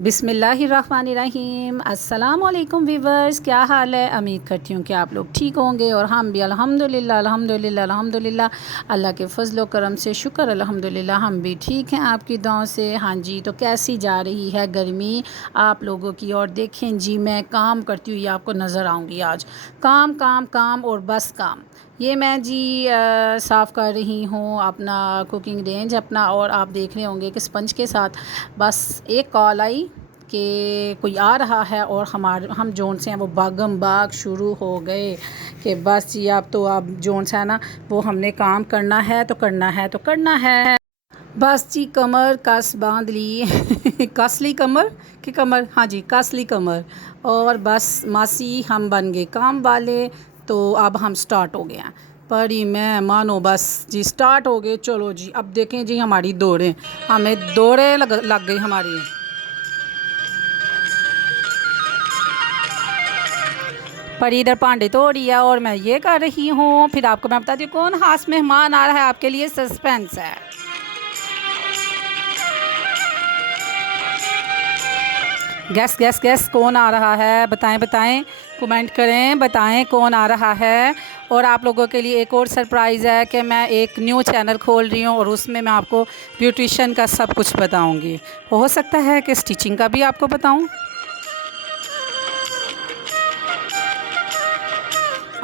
बिस्मिल्लाहिर्रहमानिर्रहीम। अस्सलाम वालेकुम वीवर्स, क्या हाल है। उम्मीद करती हूँ कि आप लोग ठीक होंगे और हम भी अल्हम्दुलिल्लाह अल्हम्दुलिल्लाह अल्हम्दुलिल्लाह अल्लाह के फ़ज़ल व करम से शुक्र अल्हम्दुलिल्लाह हम भी ठीक हैं आपकी दुआओं से। हाँ जी, तो कैसी जा रही है गर्मी आप लोगों की। और देखें जी, मैं काम करती हुई आपको नज़र आऊँगी आज। काम काम काम और बस काम। ये मैं जी साफ़ कर रही हूँ अपना कुकिंग रेंज अपना, और आप देख रहे होंगे कि स्पंज के साथ बस एक कॉल आई कि कोई आ रहा है और हम जोन से हैं वो बागम बाग शुरू हो गए कि बस जी अब जोन से है ना, वो हमने काम करना है तो करना है तो करना है। बस जी कमर कस बांध ली कस ली कमर की कमर, हाँ जी कस ली कमर। और बस मासी हम बन गए काम वाले, तो अब हम स्टार्ट हो गए हैं। पर ही मैं मानो बस जी स्टार्ट हो गए। चलो जी अब देखें जी हमारी दौड़ें, हमें दौड़े लग गई हमारी। पर इधर पांडे तो हो रही है और मैं ये कर रही हूँ। फिर आपको मैं बताती हूँ कौन खास मेहमान आ रहा है, आपके लिए सस्पेंस है। गैस गैस गैस कौन आ रहा है, बताएं बताएं, कमेंट करें, बताएं कौन आ रहा है। और आप लोगों के लिए एक और सरप्राइज़ है कि मैं एक न्यू चैनल खोल रही हूँ और उसमें मैं आपको ब्यूटिशन का सब कुछ बताऊँगी। हो सकता है कि स्टिचिंग का भी आपको बताऊँ।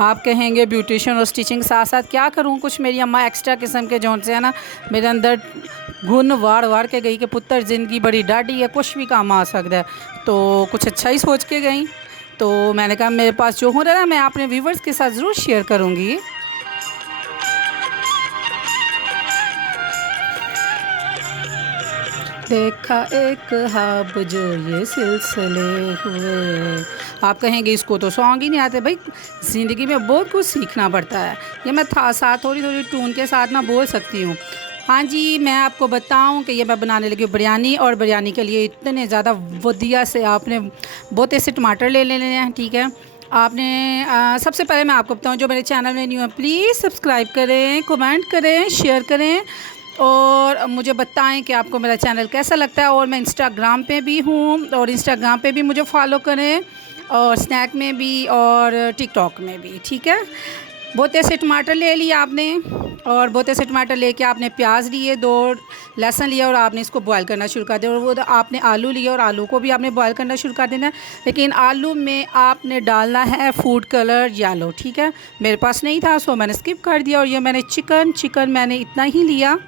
आप कहेंगे ब्यूटिशन और स्टिचिंग साथ साथ क्या करूं। कुछ मेरी अम्मा एक्स्ट्रा किस्म के जोन से है ना, मेरे अंदर गुण वाड़ वाड़ के गई कि पुत्र ज़िंदगी बड़ी डाढ़ी है, कुछ भी काम आ सकता है। तो कुछ अच्छा ही सोच के गई। तो मैंने कहा मेरे पास जो हुनर है मैं अपने व्यूवर्स के साथ ज़रूर शेयर करूँगी। देखा एक ख्वाब जो ये सिलसिले हुए। आप कहेंगे इसको तो सॉन्ग ही नहीं आते। भाई ज़िंदगी में बहुत कुछ सीखना पड़ता है। ये मैं था साथ थोड़ी थोड़ी टून के साथ ना बोल सकती हूँ। हाँ जी, मैं आपको बताऊं कि ये मैं बनाने लगी हूँ बिरयानी। और बिरयानी के लिए इतने ज़्यादा वधिया से आपने बहुत ऐसे टमाटर ले लेने हैं, ठीक है। आपने सबसे पहले मैं आपको बताऊं, जो मेरे चैनल में न्यू है प्लीज़ सब्सक्राइब करें, कमेंट करें, शेयर करें और मुझे बताएं कि आपको मेरा चैनल कैसा लगता है। और मैं इंस्टाग्राम पे भी हूँ और इंस्टाग्राम पे भी मुझे फॉलो करें, और स्नैक में भी और टिकटॉक में भी, ठीक है। बहुत ऐसे टमाटर ले लिए आपने, और बहुत ऐसे टमाटर लेके आपने प्याज लिए, 2 लहसुन लिया और आपने इसको बॉयल करना शुरू कर दिया। और वो आपने आलू लिया और आलू को भी आपने बॉयल करना शुरू कर देना है। लेकिन आलू में आपने डालना है फूड कलर येलो, ठीक है। मेरे पास नहीं था सो मैंने स्किप कर दिया। और ये मैंने चिकन मैंने इतना ही लिया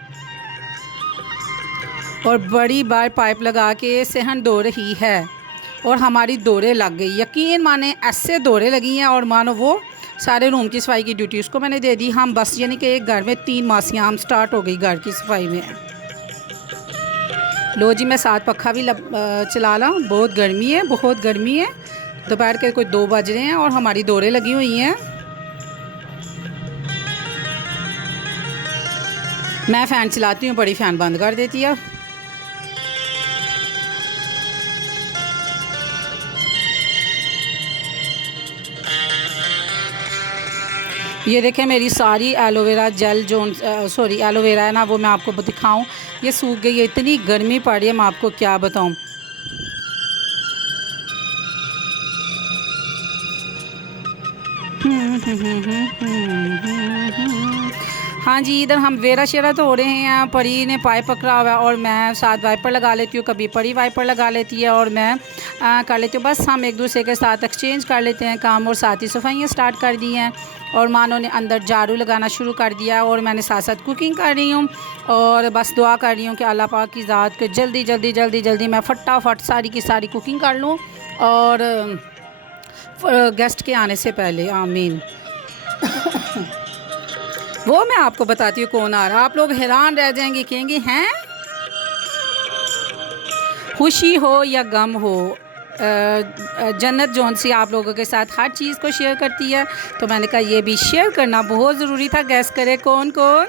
और बड़ी बार पाइप लगा के सेहन धो रही है। और हमारी दौड़े लग गई, यकीन माने ऐसे दौड़े लगी हैं। और मानो वो सारे रूम की सफाई की ड्यूटी उसको मैंने दे दी। हम बस यानी कि एक घर में 3 मासियाँ हम स्टार्ट हो गई घर की सफाई में। लो जी मैं साथ पखा भी चला ला, बहुत गर्मी है, बहुत गर्मी है। दोपहर के कोई 2 बज रहे हैं और हमारी दौड़े लगी हुई हैं। मैं फ़ैन चलाती हूँ, बड़ी फ़ैन बंद कर देती है। ये देखें मेरी सारी एलोवेरा जेल जो सॉरी एलोवेरा है ना, वो मैं आपको दिखाऊं, ये सूख गई है। इतनी गर्मी पड़ रही है, मैं आपको क्या बताऊं। हाँ जी, इधर हम वेरा शेरा तो हो रहे हैं। परी ने पाइप पकड़ा हुआ है और मैं साथ वाइपर लगा लेती हूँ, कभी परी वाइपर लगा लेती है और मैं कर लेती हूँ। बस हम एक दूसरे के साथ एक्सचेंज कर लेते हैं काम। और साथ ही सफाइयाँ स्टार्ट कर दी हैं और मानो ने अंदर झाड़ू लगाना शुरू कर दिया। और मैंने साथ साथ कुकिंग कर रही हूँ और बस दुआ कर रही हूँ कि अल्लाह पाक की ज़ात के जल्दी जल्दी जल्दी जल्दी मैं फटाफट सारी की सारी कुकिंग कर लूँ और गेस्ट के आने से पहले। आमीन। वो मैं आपको बताती हूँ कौन आ रहा है। आप लोग हैरान रह जाएंगे, कहेंगे हैं खुशी हो या गम हो, जन्नत जौन सी आप लोगों के साथ हर चीज़ को शेयर करती है। तो मैंने कहा ये भी शेयर करना बहुत ज़रूरी था। गैस करे कौन कौन।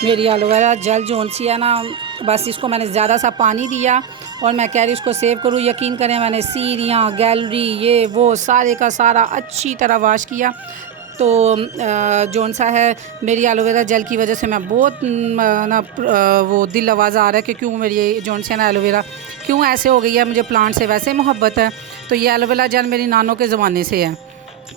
मेरी एलोवेरा जेल जोन सी है ना, बस इसको मैंने ज़्यादा सा पानी दिया और मैं कह रही उसको सेव करूँ। यकीन करें मैंने सीढ़ियाँ, गैलरी, ये वो सारे का सारा अच्छी तरह वाश किया। तो जौन सा है मेरी एलोवेरा जेल की वजह से मैं बहुत वो दिल आवाज़ आ रहा है कि क्यों मेरी ये जौन सा ना एलोवेरा क्यों ऐसे हो गई है। मुझे प्लांट से वैसे मोहब्बत है, तो ये एलोवेरा जेल मेरी नानों के ज़माने से है।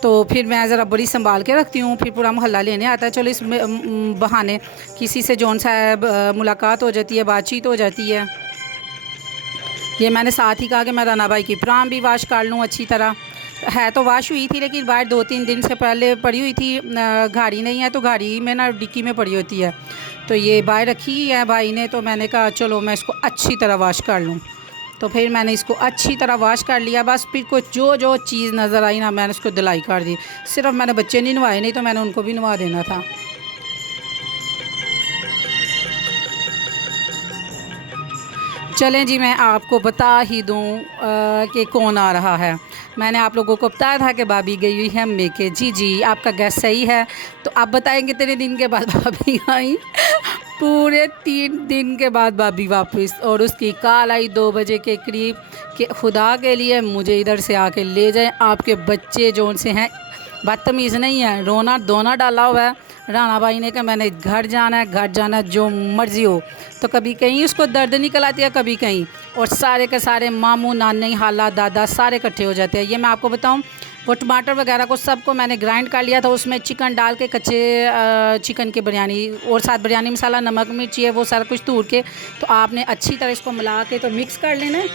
तो फिर मैं ज़रा बड़ी संभाल के रखती हूँ, फिर पूरा मोहल्ला लेने आता है। चलो इस बहाने किसी से जौन सा है मुलाकात हो जाती है, बातचीत हो जाती है। ये मैंने साथ ही कहा कि मैं राना भाई की प्राम भी वाश कर लूँ अच्छी तरह। है तो वाश हुई थी, लेकिन बाहर 2-3 दिन से पहले पड़ी हुई थी। गाड़ी नहीं है तो गाड़ी में ना डिक्की में पड़ी होती है, तो ये बाहर रखी है भाई ने। तो मैंने कहा चलो मैं इसको अच्छी तरह वाश कर लूँ। तो फिर मैंने इसको अच्छी तरह वाश कर लिया। बस फिर कुछ जो जो चीज़ नज़र आई ना मैंने उसको धुलाई कर दी। सिर्फ मैंने बच्चे नहीं नहवाए, नहीं तो मैंने उनको भी नहवा देना था। चलें जी, मैं आपको बता ही दूँ कि कौन आ रहा है। मैंने आप लोगों को बताया था कि भाभी गई हुई है मेके। जी जी, आपका गैस सही है। तो आप बताएंगे कितने दिन के बाद भाभी आई? पूरे 3 दिन के बाद भाभी वापस, और उसकी कॉल आई 2 बजे के करीब कि खुदा के लिए मुझे इधर से आके ले जाएं। आपके बच्चे जो उनसे हैं बदतमीज़ नहीं है, रोना धोना डाला हुआ है। राना भाई ने कहा मैंने घर जाना है, घर जाना है, जो मर्ज़ी हो। तो कभी कहीं उसको दर्द निकल आती है, कभी कहीं, और सारे के सारे मामू नानी हाला दादा सारे इकट्ठे हो जाते हैं। ये मैं आपको बताऊं, वो टमाटर वगैरह को सबको मैंने ग्राइंड कर लिया था। उसमें चिकन डाल के कच्चे चिकन की बिरयानी, और साथ बिरयानी मसाला, नमक मिर्ची है वो सारा कुछ तूड़ के, तो आपने अच्छी तरह इसको मिला के तो मिक्स कर लेना है।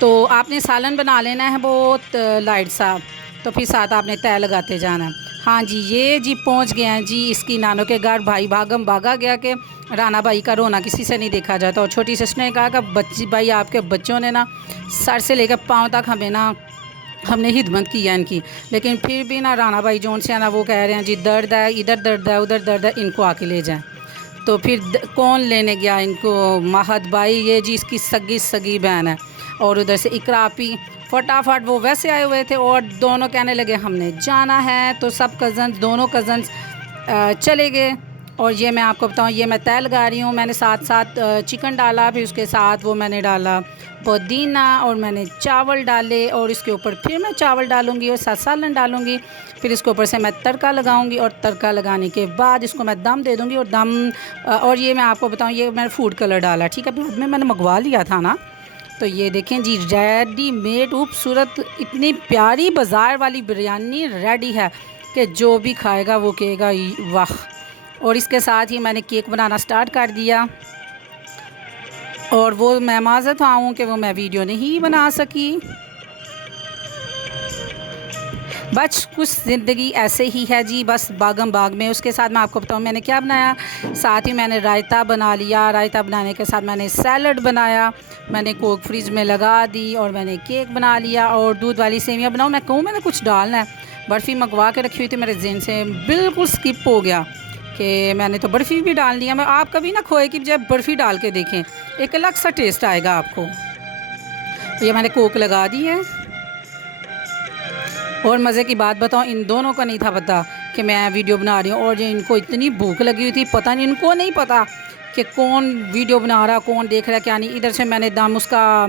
तो आपने सालन बना लेना है बहुत लाइट सा, तो फिर साथ आपने तय लगाते जाना है। हाँ जी, ये जी पहुंच गए हैं जी इसकी नानों के घर। भाई भागम भागा गया कि राना भाई का रोना किसी से नहीं देखा जाता। और छोटी सिस्टर ने कहा कि बच्ची भाई आपके बच्चों ने ना सर से लेकर पाँव तक हमें ना हमने हिदमत की है इनकी, लेकिन फिर भी ना राना भाई जोन से ना वो कह रहे हैं जी दर्द है, इधर दर्द है, उधर दर्द है, इनको आके ले जाएं। तो फिर कौन लेने गया इनको? महद भाई, ये जी इसकी सगी बहन है, और उधर से इकरा आपी। फटाफट वो वैसे आए हुए थे और दोनों कहने लगे हमने जाना है। तो सब कज़न्स, दोनों कज़न्स चले गए। और ये मैं आपको बताऊँ, ये मैं तय लगा रही हूँ। मैंने साथ साथ चिकन डाला, फिर उसके साथ वो मैंने डाला पुदीना, और मैंने चावल डाले, और इसके ऊपर फिर मैं चावल डालूँगी और साथ सालन डालूँगी। फिर इसके ऊपर से मैं तड़का लगाऊँगी, और तड़का लगाने के बाद इसको मैं दम दे दूँगी। और दम और ये मैं आपको बताऊँ, ये मैंने फूड कलर डाला, ठीक है, बाद में मैंने मंगवा लिया था ना। तो ये देखें जी, रेडीमेड खूबसूरत इतनी प्यारी बाज़ार वाली बिरयानी रेडी है कि जो भी खाएगा वो कहेगा वाह। और इसके साथ ही मैंने केक बनाना स्टार्ट कर दिया, और वो मैं माज़रत हूँ कि वो मैं वीडियो नहीं बना सकी। बस कुछ ज़िंदगी ऐसे ही है जी, बस बागम बाग में। उसके साथ मैं आपको बताऊँ मैंने क्या बनाया। साथ ही मैंने रायता बना लिया। रायता बनाने के साथ मैंने सैलड बनाया, मैंने कोक फ्रिज में लगा दी, और मैंने केक बना लिया। और दूध वाली सेवियाँ बनाऊँ, मैं कहूँ मैंने कुछ डालना है। बर्फ़ी मंगवा के रखी हुई थी, मेरे ज़हन से बिल्कुल स्किप हो गया कि मैंने तो बर्फ़ी भी डाल लिया। मैं आप कभी ना खोए की बजाय बर्फ़ी डाल के देखें, एक अलग सा टेस्ट आएगा आपको। तो ये मैंने कोक लगा दी है। और मज़े की बात बताऊँ, इन दोनों का नहीं था पता कि मैं वीडियो बना रही हूँ, और जो इनको इतनी भूख लगी हुई थी, पता नहीं, इनको नहीं पता कि कौन वीडियो बना रहा, कौन देख रहा है, क्या नहीं। इधर से मैंने दम उसका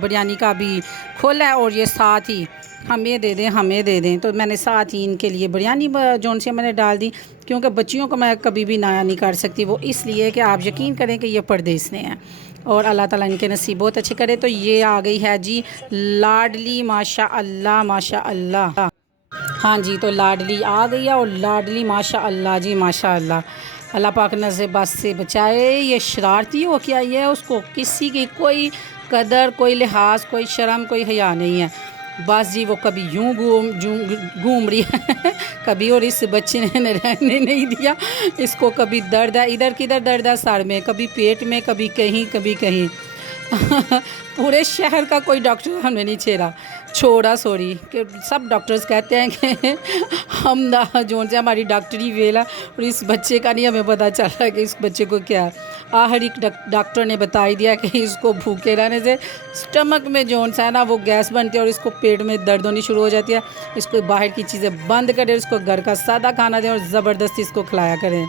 बिरयानी का भी खोला है, और ये साथ ही हमें दे दें, हमें दे दें। तो मैंने साथ ही इनके लिए बिरयानी जोन से मैंने डाल दी, क्योंकि बच्चियों को मैं कभी भी नाया नहीं कर सकती। वो इसलिए कि आप यकीन करें कि ये परदेस में हैं, और अल्लाह ताला इनके नसीब बहुत अच्छे करे। तो ये आ गई है जी लाडली, माशा अल्लाह माशा अल्लाह। हाँ जी, तो लाडली आ गई है, और लाडली माशा अल्लाह जी माशा अल्लाह। अल्लाह पाक नज़र बस से बचाए। ये शरारती हो क्या, ये उसको किसी की कोई कदर, कोई लिहाज, कोई शर्म, कोई हया नहीं है। बस जी वो कभी यूं घूम रही है कभी, और इस बच्चे ने रहने नहीं दिया इसको। कभी दर्द है, इधर किधर दर्द है, सर में, कभी पेट में, कभी कहीं, कभी कहीं पूरे शहर का कोई डॉक्टर हमें नहीं छोड़ा सॉरी, कि सब डॉक्टर्स कहते हैं कि हम ना जो से हमारी डॉक्टरी वेला, और इस बच्चे का नहीं हमें पता चला कि इस बच्चे को क्या है। हर एक डॉक्टर ने बता ही दिया कि इसको भूखे रहने से स्टमक में जोन सा है ना वो गैस बनती है, और इसको पेट में दर्द होनी शुरू हो जाती है। इसको बाहर की चीज़ें बंद करें, इसको घर का सादा खाना दें, और ज़बरदस्ती इसको खिलाया करें।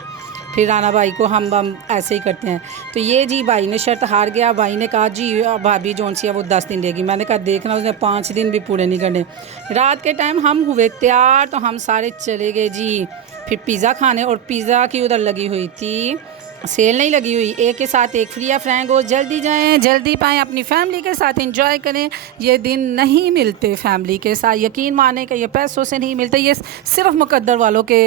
फिर राना भाई को हम ऐसे ही करते हैं। तो ये जी भाई ने शर्त हार गया। भाई ने कहा जी भाभी जौन सी है वो 10 दिन देगी। मैंने कहा देखना उसने 5 दिन भी पूरे नहीं करने। रात के टाइम हम हुए तैयार तो हम सारे चले गए जी फिर पिज़्ज़ा खाने। और पिज़्ज़ा की उधर लगी हुई थी सेल, नहीं लगी हुई, एक के साथ एक फ्री है। फ्रेंड को जल्दी जाएं, जल्दी पाएं, अपनी फैमिली के साथ एंजॉय करें। ये दिन नहीं मिलते फैमिली के साथ, यकीन माने कि ये पैसों से नहीं मिलते, ये सिर्फ मुकद्दर वालों के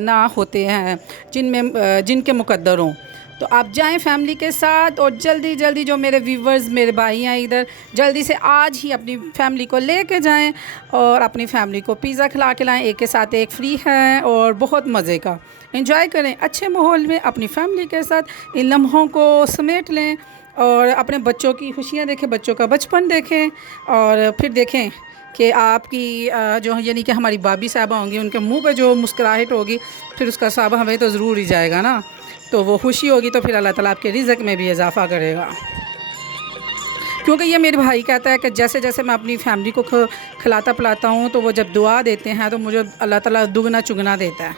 ना होते हैं जिनके मुकद्दर हों। तो आप जाएं फैमिली के साथ और जल्दी जल्दी जो मेरे व्यूवर्स मेरे भाई हैं इधर, जल्दी से आज ही अपनी फैमिली को लेके जाएं और अपनी फैमिली को पिज़्ज़ा खिला के लाएं। एक के साथ एक फ्री है और बहुत मज़े का एंजॉय करें अच्छे माहौल में अपनी फैमिली के साथ। इन लम्हों को समेट लें और अपने बच्चों की खुशियाँ देखें, बच्चों का बचपन देखें और फिर देखें कि आपकी जो यानी कि हमारी भाभी साहबा होंगी उनके मुंह पे जो मुस्कुराहट होगी फिर उसका स्वाब हमें तो ज़रूर ही जाएगा ना। तो वो खुशी होगी तो फिर अल्लाह ताला आपके रिज़्क़ में भी इजाफ़ा करेगा। क्योंकि ये मेरे भाई कहता है कि जैसे जैसे मैं अपनी फैमिली को खिलाता पिलाता हूँ तो वो जब दुआ देते हैं तो मुझे अल्लाह ताला दुगना चुगना देता है।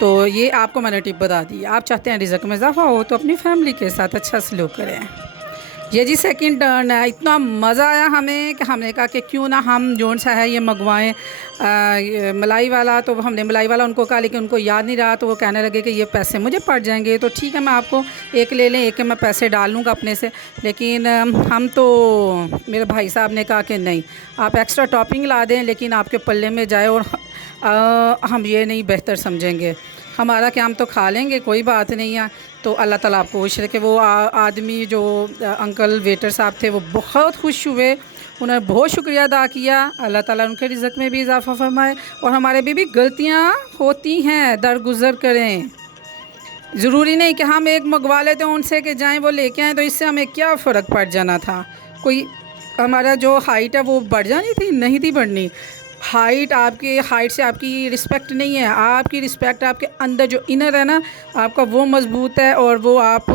तो ये आपको मैंने टिप बता दी। आप चाहते हैं रिज़्क़ में इजाफ़ा हो तो अपनी फैमिली के साथ अच्छा सलूक करें। ये जी सेकंड टर्न है। इतना मज़ा आया हमें कि हमने कहा कि क्यों ना हम जोन सा है ये मंगवाएं मलाई वाला। तो हमने मलाई वाला उनको कहा लेकिन उनको याद नहीं रहा। तो वो कहने लगे कि ये पैसे मुझे पड़ जाएंगे। तो ठीक है मैं आपको एक ले लें, एक मैं पैसे डाल लूँगा अपने से। लेकिन हम तो मेरे भाई साहब ने कहा कि नहीं आप एक्स्ट्रा टॉपिंग ला दें लेकिन आपके पल्ले में जाए और हम ये नहीं बेहतर समझेंगे। हमारा क्या हम तो खा लेंगे, कोई बात नहीं है। तो अल्लाह ताला आपको खुश रखे। वो आदमी जो अंकल वेटर साहब थे वो बहुत खुश हुए, उन्होंने बहुत शुक्रिया अदा किया। अल्लाह ताला उनके रिज़्क़ में भी इजाफ़ा फरमाए। और हमारे भी गलतियाँ होती हैं, दरगुज़र करें। ज़रूरी नहीं कि हम एक मंगवा लेते हैं उनसे कि जाएं वो लेके आएँ तो इससे हमें क्या फ़र्क पड़ जाना था। कोई हमारा जो हाइट है वो बढ़ जानी थी, नहीं थी बढ़नी। हाइट आपकी हाइट से आपकी रिस्पेक्ट नहीं है, आपकी रिस्पेक्ट आपके अंदर जो इनर है ना आपका वो मज़बूत है और वो आप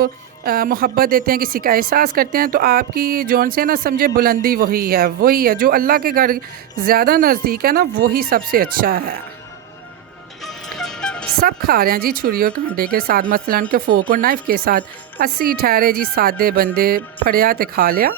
मोहब्बत देते हैं, किसी का एहसास करते हैं। तो आपकी जौन से ना समझे बुलंदी वही है जो अल्लाह के घर ज़्यादा नज़दीक है ना, वही सबसे अच्छा है। सब खा रहे हैं जी छुरी और कांटे के साथ, मसलन के फोक और नाइफ़ के साथ। 80 ठहरे जी सादे बंदे फड़िया ते खा लिया।